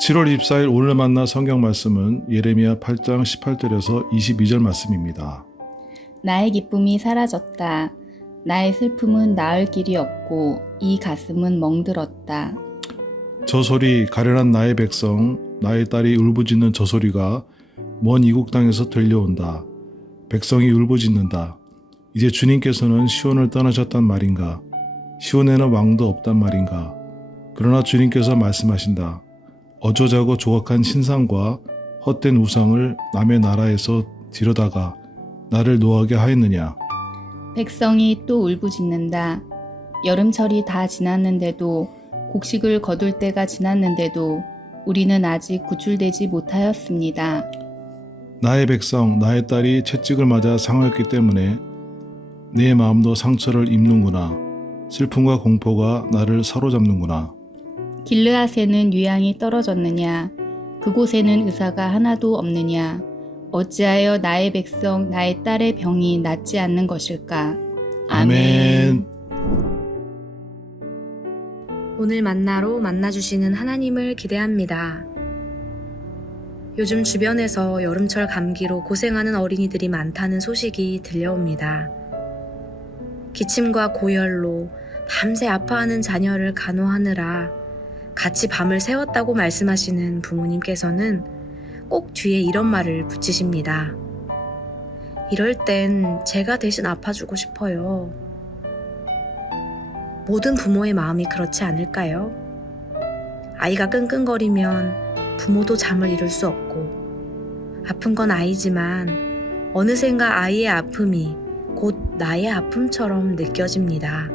7월 24일 오늘 만나 성경 말씀은 예레미야 8장 18절에서 22절 말씀입니다. 나의 기쁨이 사라졌다. 나의 슬픔은 나을 길이 없고 이 가슴은 멍들었다. 저 소리 가련한 나의 백성, 나의 딸이 울부짖는 저 소리가 먼 이국 땅에서 들려온다. 백성이 울부짖는다. 이제 주님께서는 시온을 떠나셨단 말인가? 시온에는 왕도 없단 말인가? 그러나 주님께서 말씀하신다. 어조자고 조각한 신상과 헛된 우상을 남의 나라에서 데려다가 나를 노하게 하였느냐? 백성이 또 울부짖는다. 여름철이 다 지났는데도 곡식을 거둘 때가 지났는데도 우리는 아직 구출되지 못하였습니다. 나의 백성, 나의 딸이 채찍을 맞아 상하였기 때문에 내 마음도 상처를 입는구나. 슬픔과 공포가 나를 사로잡는구나. 길르앗에는 유향이 떨어졌느냐? 그곳에는 의사가 하나도 없느냐? 어찌하여 나의 백성, 나의 딸의 병이 낫지 않는 것일까? 아멘. 오늘 만나로 만나주시는 하나님을 기대합니다. 요즘 주변에서 여름철 감기로 고생하는 어린이들이 많다는 소식이 들려옵니다. 기침과 고열로 밤새 아파하는 자녀를 간호하느라 같이 밤을 새웠다고 말씀하시는 부모님께서는 꼭 뒤에 이런 말을 붙이십니다. 이럴 땐 제가 대신 아파주고 싶어요. 모든 부모의 마음이 그렇지 않을까요? 아이가 끙끙거리면 부모도 잠을 이룰 수 없고, 아픈 건 아이지만 어느샌가 아이의 아픔이 곧 나의 아픔처럼 느껴집니다.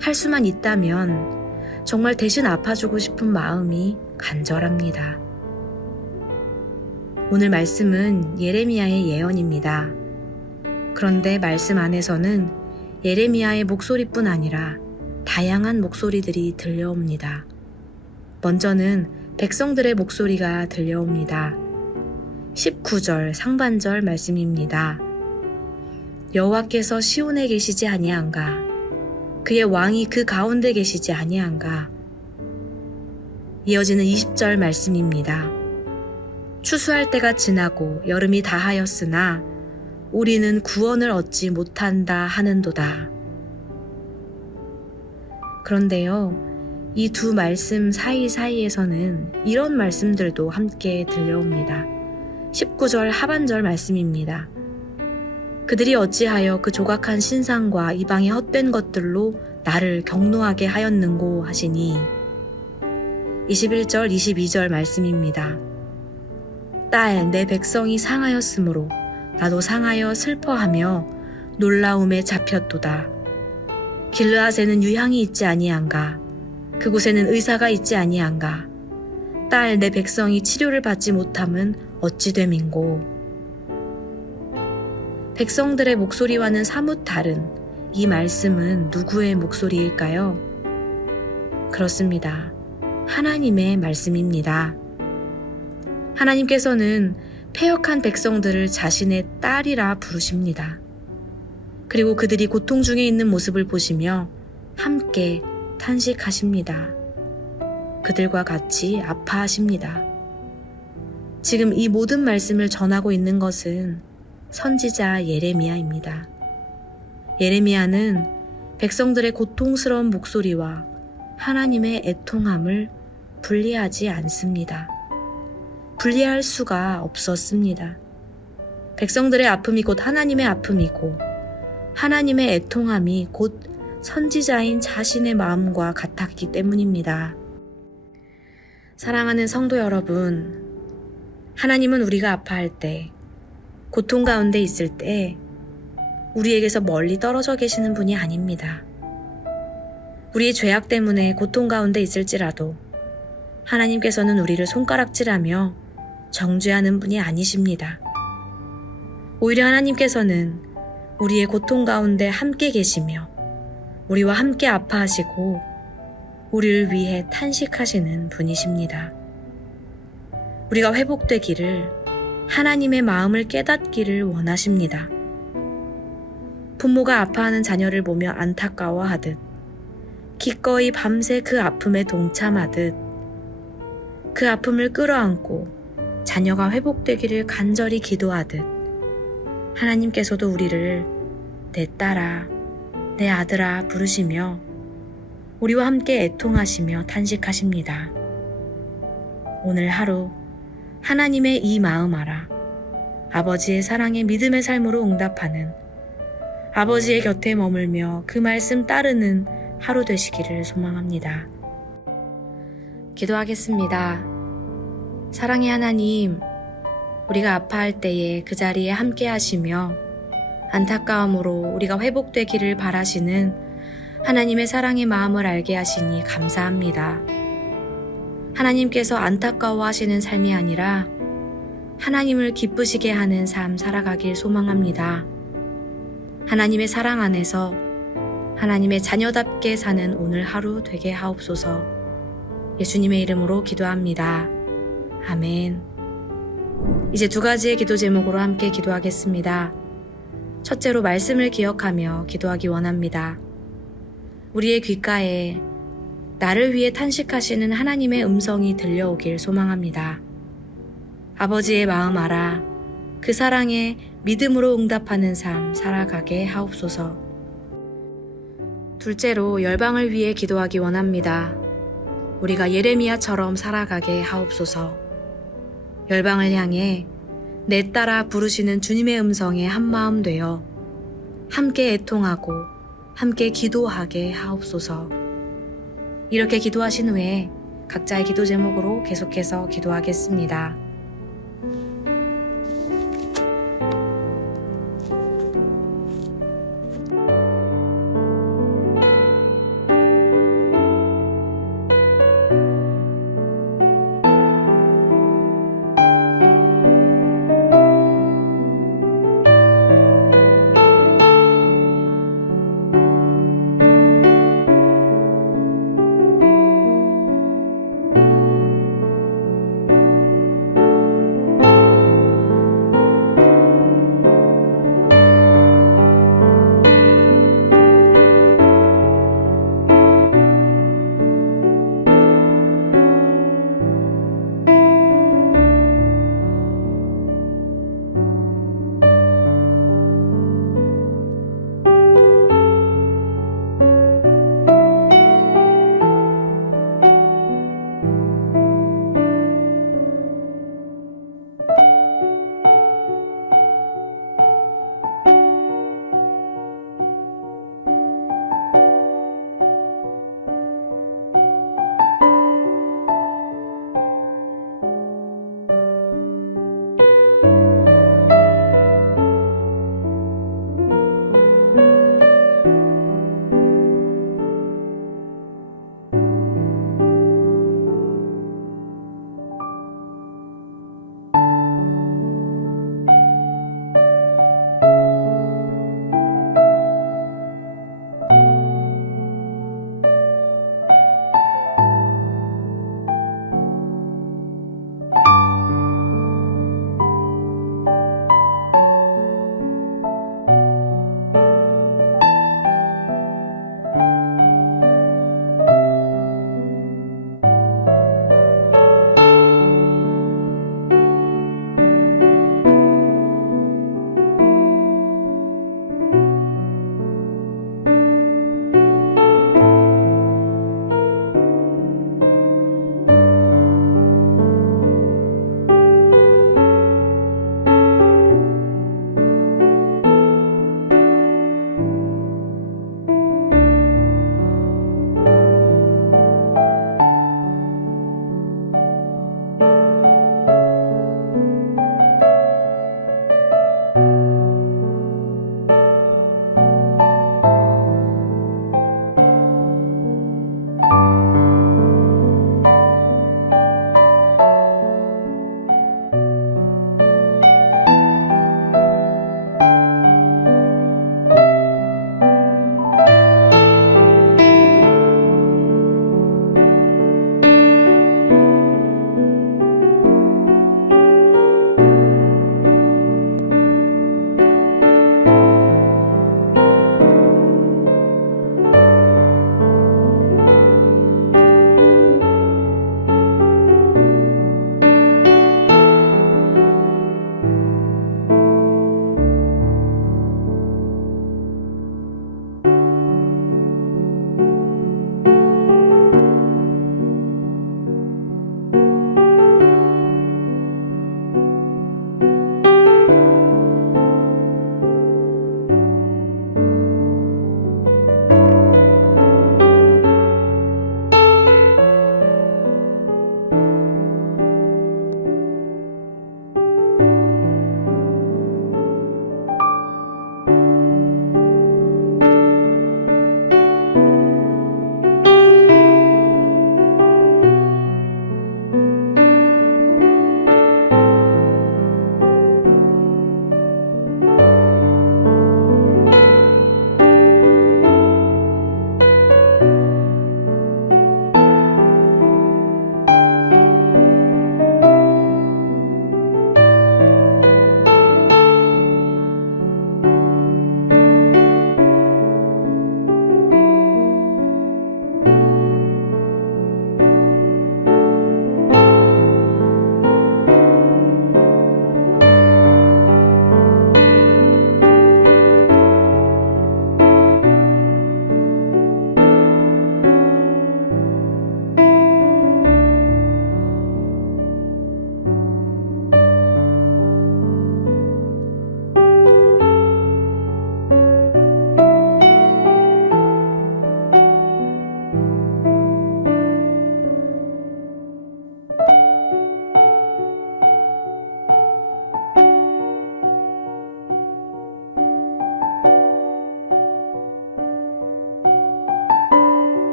할 수만 있다면 정말 대신 아파주고 싶은 마음이 간절합니다. 오늘 말씀은 예레미야의 예언입니다. 그런데 말씀 안에서는 예레미야의 목소리뿐 아니라 다양한 목소리들이 들려옵니다. 먼저는 백성들의 목소리가 들려옵니다. 19절 상반절 말씀입니다. 여호와께서 시온에 계시지 아니한가? 그의 왕이 그 가운데 계시지 아니한가? 이어지는 20절 말씀입니다. 추수할 때가 지나고 여름이 다하였으나 우리는 구원을 얻지 못한다 하는도다. 그런데요, 이 두 말씀 사이사이에서는 이런 말씀들도 함께 들려옵니다. 19절 하반절 말씀입니다. 그들이 어찌하여 그 조각한 신상과 이방의 헛된 것들로 나를 경노하게 하였는고 하시니. 21절 22절 말씀입니다. 딸, 내 백성이 상하였으므로 나도 상하여 슬퍼하며 놀라움에 잡혔도다. 길르앗에는 유향이 있지 아니한가? 그곳에는 의사가 있지 아니한가? 딸, 내 백성이 치료를 받지 못함은 어찌 됨인고? 백성들의 목소리와는 사뭇 다른 이 말씀은 누구의 목소리일까요? 그렇습니다. 하나님의 말씀입니다. 하나님께서는 패역한 백성들을 자신의 딸이라 부르십니다. 그리고 그들이 고통 중에 있는 모습을 보시며 함께 탄식하십니다. 그들과 같이 아파하십니다. 지금 이 모든 말씀을 전하고 있는 것은 선지자 예레미야입니다. 예레미야는 백성들의 고통스러운 목소리와 하나님의 애통함을 분리하지 않습니다. 분리할 수가 없었습니다. 백성들의 아픔이 곧 하나님의 아픔이고 하나님의 애통함이 곧 선지자인 자신의 마음과 같았기 때문입니다. 사랑하는 성도 여러분, 하나님은 우리가 아파할 때, 고통 가운데 있을 때 우리에게서 멀리 떨어져 계시는 분이 아닙니다. 우리의 죄악 때문에 고통 가운데 있을지라도 하나님께서는 우리를 손가락질하며 정죄하는 분이 아니십니다. 오히려 하나님께서는 우리의 고통 가운데 함께 계시며 우리와 함께 아파하시고 우리를 위해 탄식하시는 분이십니다. 우리가 회복되기를, 하나님의 마음을 깨닫기를 원하십니다. 부모가 아파하는 자녀를 보며 안타까워하듯, 기꺼이 밤새 그 아픔에 동참하듯, 그 아픔을 끌어안고 자녀가 회복되기를 간절히 기도하듯 하나님께서도 우리를 내 딸아, 내 아들아 부르시며 우리와 함께 애통하시며 탄식하십니다. 오늘 하루 하나님의 이 마음 알아 아버지의 사랑에 믿음의 삶으로 응답하는 아버지의 곁에 머물며 그 말씀 따르는 하루 되시기를 소망합니다. 기도하겠습니다. 사랑의 하나님, 우리가 아파할 때에 그 자리에 함께 하시며 안타까움으로 우리가 회복되기를 바라시는 하나님의 사랑의 마음을 알게 하시니 감사합니다. 하나님께서 안타까워하시는 삶이 아니라 하나님을 기쁘시게 하는 삶 살아가길 소망합니다. 하나님의 사랑 안에서 하나님의 자녀답게 사는 오늘 하루 되게 하옵소서. 예수님의 이름으로 기도합니다. 아멘. 이제 두 가지의 기도 제목으로 함께 기도하겠습니다. 첫째로 말씀을 기억하며 기도하기 원합니다. 우리의 귓가에 나를 위해 탄식하시는 하나님의 음성이 들려오길 소망합니다. 아버지의 마음 알아 그 사랑에 믿음으로 응답하는 삶 살아가게 하옵소서. 둘째로 열방을 위해 기도하기 원합니다. 우리가 예레미야처럼 살아가게 하옵소서. 열방을 향해 내 딸아 부르시는 주님의 음성에 한마음 되어 함께 애통하고 함께 기도하게 하옵소서. 이렇게 기도하신 후에 각자의 기도 제목으로 계속해서 기도하겠습니다.